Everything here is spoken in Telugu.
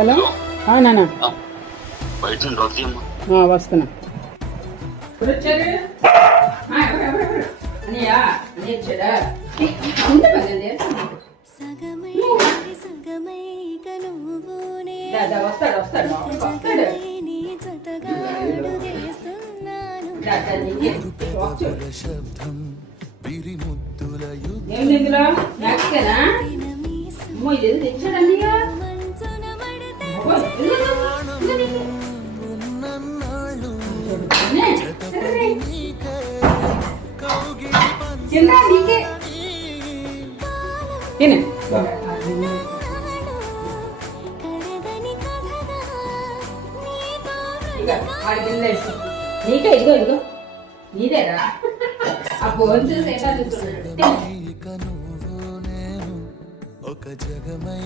హలో నాన్న బయట వస్తున్నా. వస్తాడు వస్తాడు వస్తాడు. ఏం ఇందులో మ్యాక్సేనా? అమ్మో ఇది తెచ్చాడండి. నీకే ఇదిగో ఇదిగో నీదేరా. ఆ ఫోన్ చూసి ఎట్లా చూస్తున్నాడు. ఒక జగమై